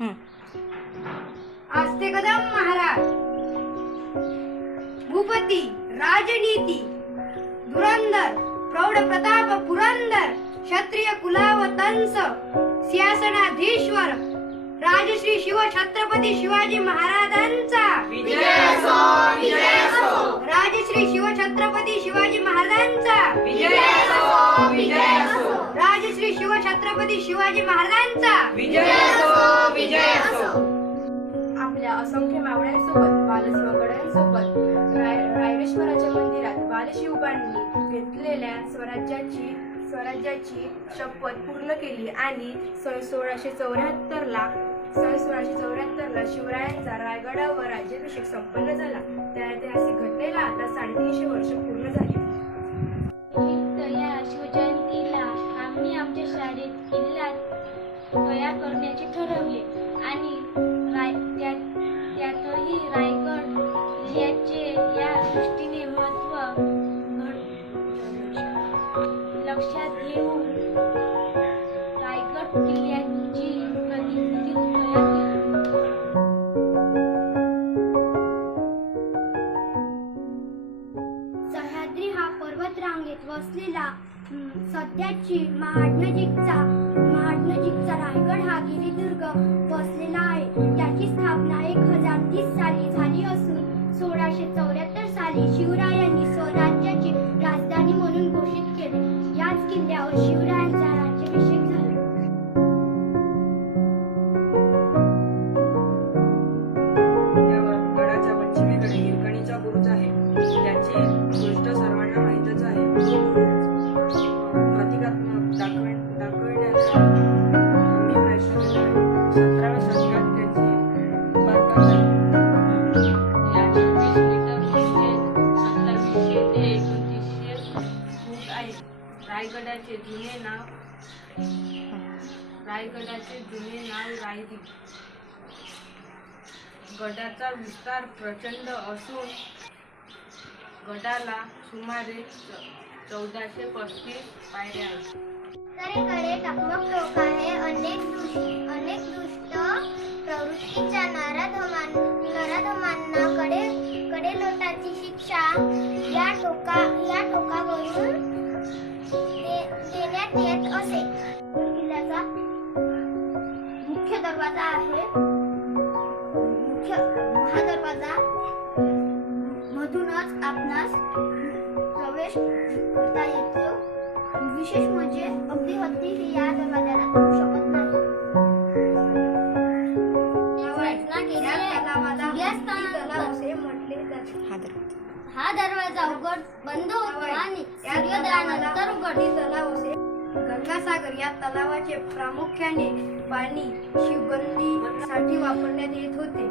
हं. आस्ते कदम महाराज. भूपती राजनीती धुरंधर प्रौढ प्रताप पुरंदर क्षत्रिय कुलावतंस सिंहासनाधीश्वर राजश्री शिव छत्रपती शिवाजी महाराजांचा. राजश्री शिव छत्रपती शिवाजी महाराजांचा. राजश्री शिव छत्रपती शिवाजी महाराजांचा. आपल्या असंख्य मावळ्यांसोबत बालशिवगडांसोबत राय रायरेश्वराच्या मंदिरात बालशिवबांनी घेतलेल्या स्वराज्याची स्वराज्याची शपथ पूर्ण केली आणि सन सोळाशे चौऱ्याहत्तर ला सन सोळाशे चौऱ्याहत्तर ला शिवरायांचा रायगडावर राज्याभिषेक संपन्न झाला. त्या सध्याची महाडनजीकचा महाडनजीकचा रायगड हा गिरिदुर्ग वसलेला आहे. त्याची स्थापना एक हजार तीस साली झाली असून सोळाशे चौऱ्याहत्तर साली शिवरायांनी स्वराज्याची राजधानी म्हणून घोषित केले. याच किल्ल्यावर शिवरायांचा राज्याभिषेक झाला. गडाच्या पश्चिमेकडे हिरकणीचा बुरुज आहे त्याचे जुने नाव राहिली. गडाचा विस्तार प्रचंड असून गडाला सुमारे चौदाशे पस्तीस पायऱ्या आहेत. टकमक टोक आहे अनेक अनेक दुष्ट प्रवृत्तीच्या नराधमान नराधमांना कडे कडे लोटाची शिक्षा या टोका या टोकावरून देण्यात येत असे. किल्ल्याचा दरवाजा आहे. मुख्य महादरवाजा. मधूनच आपणास प्रवेश करता येतो. विशेष म्हणजे अगदी हत्ती ही या दरवाजाला जाऊ शकत नाही. हा दरवाजा. हा दरवाजा उघड बंद होतो आणि या सूर्योदयानंतर हत्ती तलाव असे गंगासागर या तलावाचे प्रामुख्याने पाणी शिवबंदीसाठी वापरण्यात येत होते.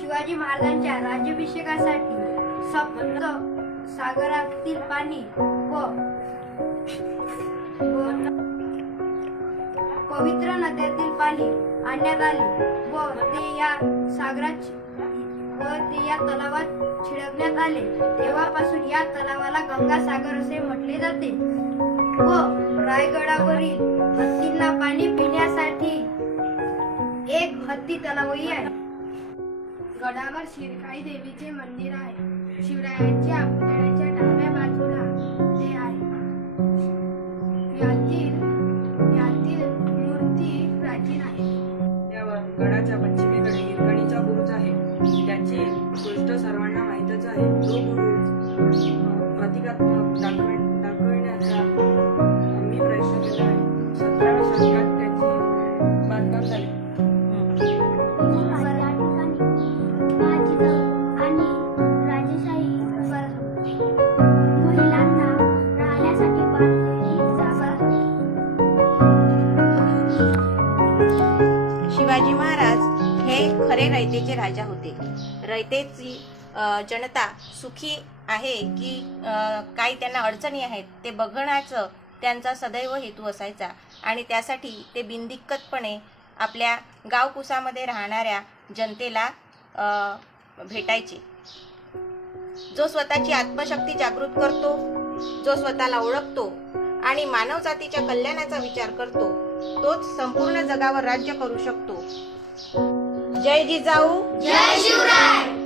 शिवाजी महाराजांच्या राज्याभिषेकासाठी सप्त सागरातील पाणी व व पवित्र नद्यातील पाणी आणण्यात आले व ते या सागरात व ते या तलावात छिडकण्यात आले. तेव्हापासून या तलावाला गंगासागर असे म्हटले जाते. व रायगडावरील हत्तींना पाणी पिण्यासाठी एक हत्ती तलावही आहे. गडावर शिरकाई देवीचे मंदिर आहे. शिवरायांच्या पुतळ्याच्या डाव्या बाजूला खरे रयतेचे राजा होते. रयतेची जनता सुखी आहे की काही त्यांना अडचणी आहेत ते बघण्याचं त्यांचा सदैव हेतू असायचा. आणि त्यासाठी ते बिनदिक्कतपणे आपल्या गावकुसामध्ये राहणाऱ्या जनतेला भेटायचे. जो स्वतःची आत्मशक्ती जागृत करतो जो स्वतःला ओळखतो आणि मानवजातीच्या कल्याणाचा विचार करतो तोच संपूर्ण जगावर राज्य करू शकतो. जय जिजाऊ जय शिवराय.